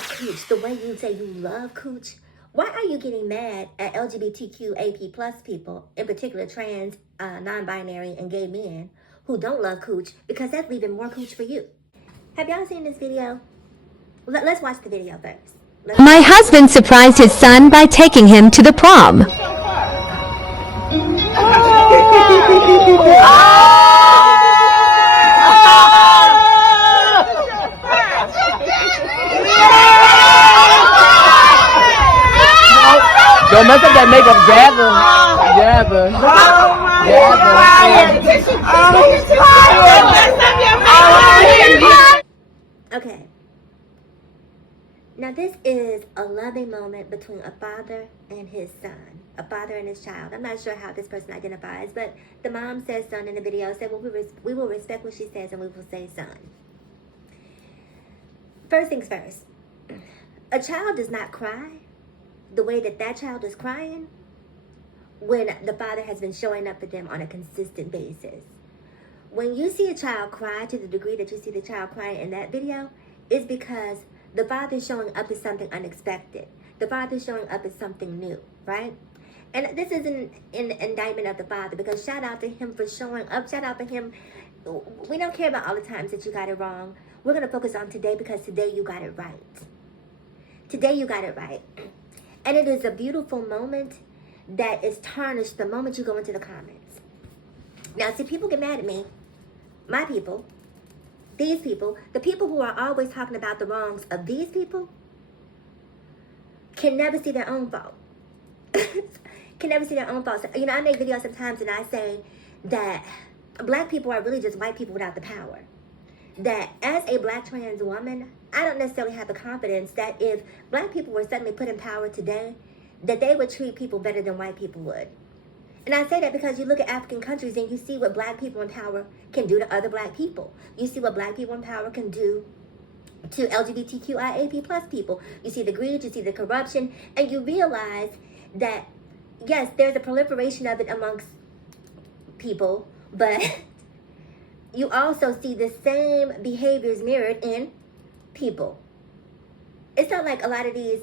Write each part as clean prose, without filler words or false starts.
love cooch the way you say you love cooch, why are you getting mad at LGBTQ plus people, in particular trans, non-binary, and gay men who don't love cooch, because that's leaving more cooch for you? Have y'all seen this video? Let's watch the video first. My husband surprised his son by taking him to the prom. Don't mess up that makeup, Okay. Now this is a loving moment between a father and his son, a father and his child. I'm not sure how this person identifies, but the mom says son in the video, said, well, we will respect what she says and we will say son. First things first, a child does not cry the way that child is crying when the father has been showing up for them on a consistent basis. When you see a child cry to the degree that you see the child crying in that video, it's because the father showing up as something unexpected. The father showing up as something new, right? And this is an indictment of the father, because shout out to him for showing up. Shout out to him. We don't care about all the times that you got it wrong. We're going to focus on today, because today you got it right. Today you got it right. And it is a beautiful moment that is tarnished the moment you go into the comments. Now, see, people get mad at me. My people. These people. The people who are always talking about the wrongs of these people can never see their own fault. Can never see their own faults. You know, I make videos sometimes and I say that black people are really just white people without the power. That as a black trans woman, I don't necessarily have the confidence that if black people were suddenly put in power today, that they would treat people better than white people would. And I say that because you look at African countries and you see what black people in power can do to other black people. You see what black people in power can do to LGBTQIA+ plus people. You see the greed, you see the corruption, and you realize that, yes, there's a proliferation of it amongst people, but you also see the same behaviors mirrored in people. It's not like a lot of these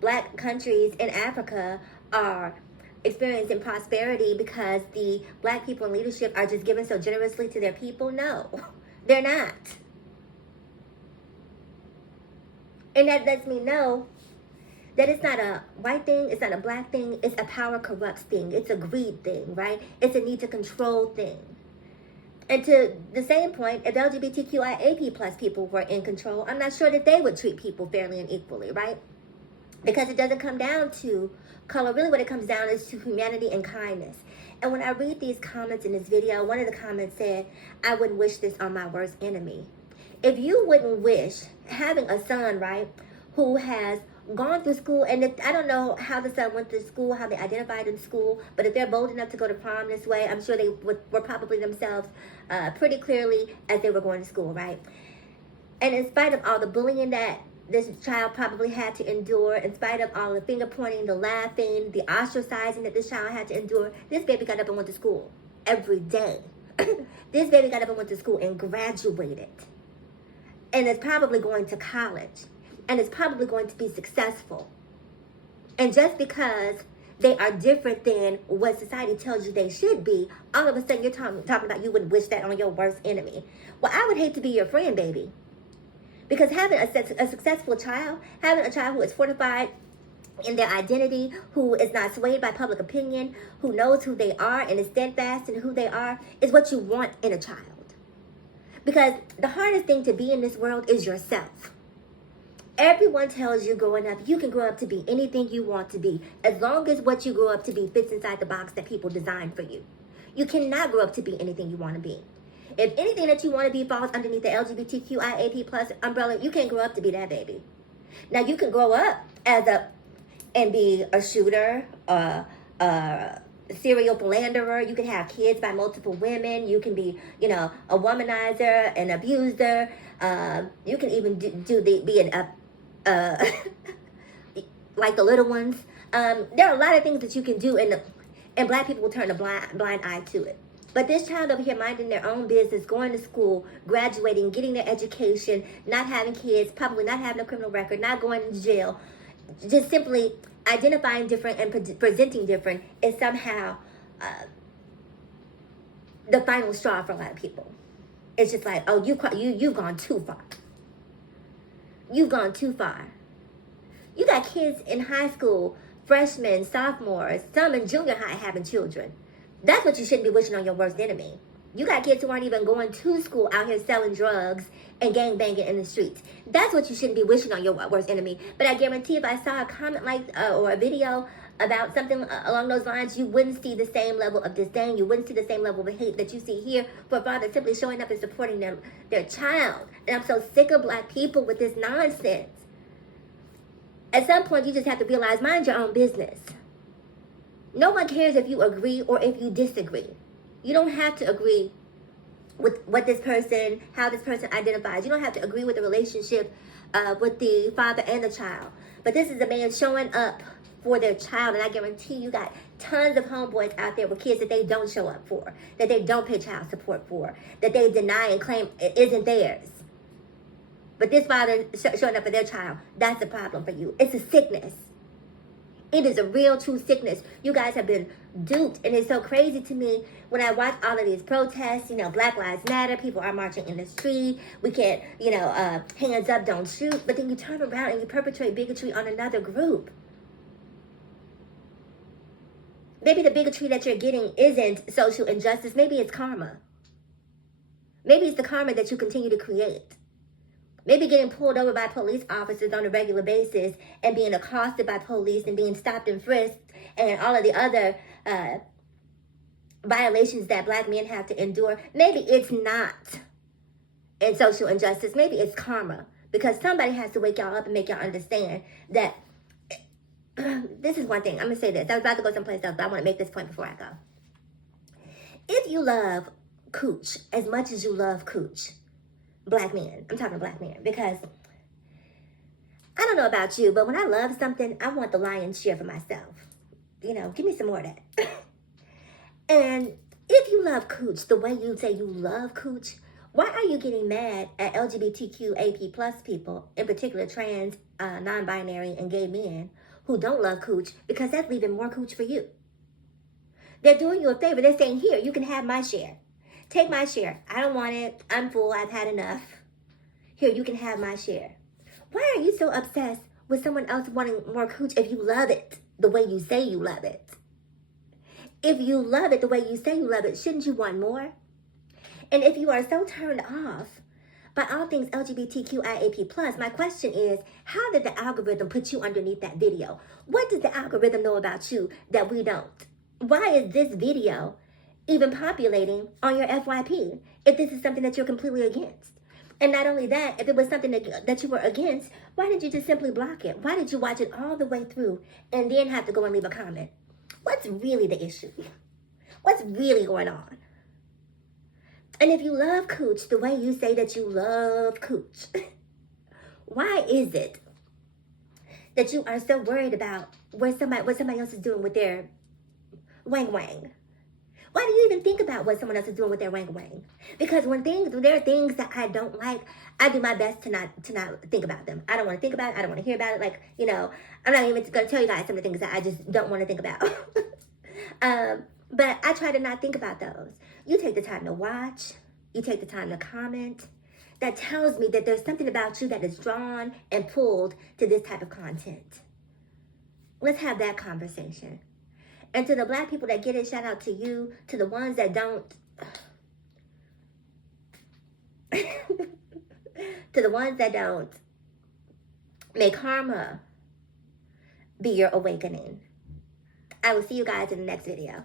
black countries in Africa are experiencing prosperity because the black people in leadership are just giving so generously to their people. No, they're not. And that lets me know that it's not a white thing, it's not a black thing, it's a power corrupts thing, it's a greed thing, right? It's a need to control thing. And to the same point, if LGBTQIA+ plus people were in control, I'm not sure that they would treat people fairly and equally, right? Because it doesn't come down to color. Really what it comes down is to humanity and kindness. And when I read these comments in this video, one of the comments said, I wouldn't wish this on my worst enemy. If you wouldn't wish having a son, right, who has gone through school, and if, I don't know how the son went to school, how they identified in school, but if they're bold enough to go to prom this way, I'm sure they were probably themselves pretty clearly as they were going to school, right? And in spite of all the bullying that this child probably had to endure, in spite of all the finger pointing, the laughing, the ostracizing that this child had to endure, this baby got up and went to school every day. This baby got up and went to school and graduated. And is probably going to college. And is probably going to be successful. And just because they are different than what society tells you they should be, all of a sudden you're talking about you wouldn't wish that on your worst enemy. Well, I would hate to be your friend, baby. Because having a successful child, having a child who is fortified in their identity, who is not swayed by public opinion, who knows who they are and is steadfast in who they are, is what you want in a child. Because the hardest thing to be in this world is yourself. Everyone tells you growing up, you can grow up to be anything you want to be, as long as what you grow up to be fits inside the box that people designed for you. You cannot grow up to be anything you want to be. If anything that you want to be falls underneath the LGBTQIA+ plus umbrella, you can't grow up to be that, baby. Now, you can grow up and be a shooter, a serial philanderer. You can have kids by multiple women. You can be, a womanizer, an abuser. You can even be like the little ones. There are a lot of things that you can do, and black people will turn a blind eye to it. But this child over here minding their own business, going to school, graduating, getting their education, not having kids, probably not having a criminal record, not going to jail, just simply identifying different and presenting different is somehow the final straw for a lot of people. It's just like, oh, you've gone too far. You've gone too far. You got kids in high school, freshmen, sophomores, some in junior high having children. That's what you shouldn't be wishing on your worst enemy. You got kids who aren't even going to school out here selling drugs and gangbanging in the streets. That's what you shouldn't be wishing on your worst enemy. But I guarantee if I saw a comment like or a video about something along those lines, you wouldn't see the same level of disdain. You wouldn't see the same level of hate that you see here for a father simply showing up and supporting their child. And I'm so sick of black people with this nonsense. At some point, you just have to realize, mind your own business. No one cares if you agree or if you disagree. You don't have to agree with what this person, how this person identifies. You don't have to agree with the relationship with the father and the child. But this is a man showing up for their child, and I guarantee you got tons of homeboys out there with kids that they don't show up for, that they don't pay child support for, that they deny and claim it isn't theirs. But this father showing up for their child, that's the problem for you. It's a sickness. It is a real, true sickness. You guys have been duped. And it's so crazy to me when I watch all of these protests. You know, Black Lives Matter. People are marching in the street. We can't, hands up, don't shoot. But then you turn around and you perpetrate bigotry on another group. Maybe the bigotry that you're getting isn't social injustice. Maybe it's karma. Maybe it's the karma that you continue to create. Maybe getting pulled over by police officers on a regular basis and being accosted by police and being stopped and frisked and all of the other violations that black men have to endure. Maybe it's not in social injustice. Maybe it's karma, because somebody has to wake y'all up and make y'all understand that this is one thing. I'm going to say this. I was about to go someplace else, but I want to make this point before I go. If you love cooch as much as you love cooch, black men, I'm talking black men, because I don't know about you, but when I love something, I want the lion's share for myself. Give me some more of that. And if you love cooch the way you say you love cooch, why are you getting mad at LGBTQ AP plus people, in particular trans, non-binary, and gay men who don't love cooch, because that's leaving more cooch for you? They're doing you a favor. They're saying, here, you can have my share. Take my share. I don't want it. I'm full. I've had enough. Here, you can have my share. Why are you so obsessed with someone else wanting more cooch if you love it the way you say you love it? If you love it the way you say you love it, shouldn't you want more? And if you are so turned off by all things LGBTQIAP+, my question is, how did the algorithm put you underneath that video? What does the algorithm know about you that we don't? Why is this video even populating on your FYP if this is something that you're completely against? And not only that, if it was something that you were against, why didn't you just simply block it? Why did you watch it all the way through and then have to go and leave a comment? What's really the issue? What's really going on? And if you love cooch the way you say that you love cooch, why is it that you are so worried about what somebody else is doing with their wang wang? Why do you even think about what someone else is doing with their wang wang? Because when there are things that I don't like, I do my best to not think about them. I don't want to think about it. I don't want to hear about it. I'm not even going to tell you guys some of the things that I just don't want to think about. But I try to not think about those. You take the time to watch. You take the time to comment. That tells me that there's something about you that is drawn and pulled to this type of content. Let's have that conversation. And to the black people that get it, shout out to you. To the ones that don't, to the ones that don't, may karma be your awakening. I will see you guys in the next video.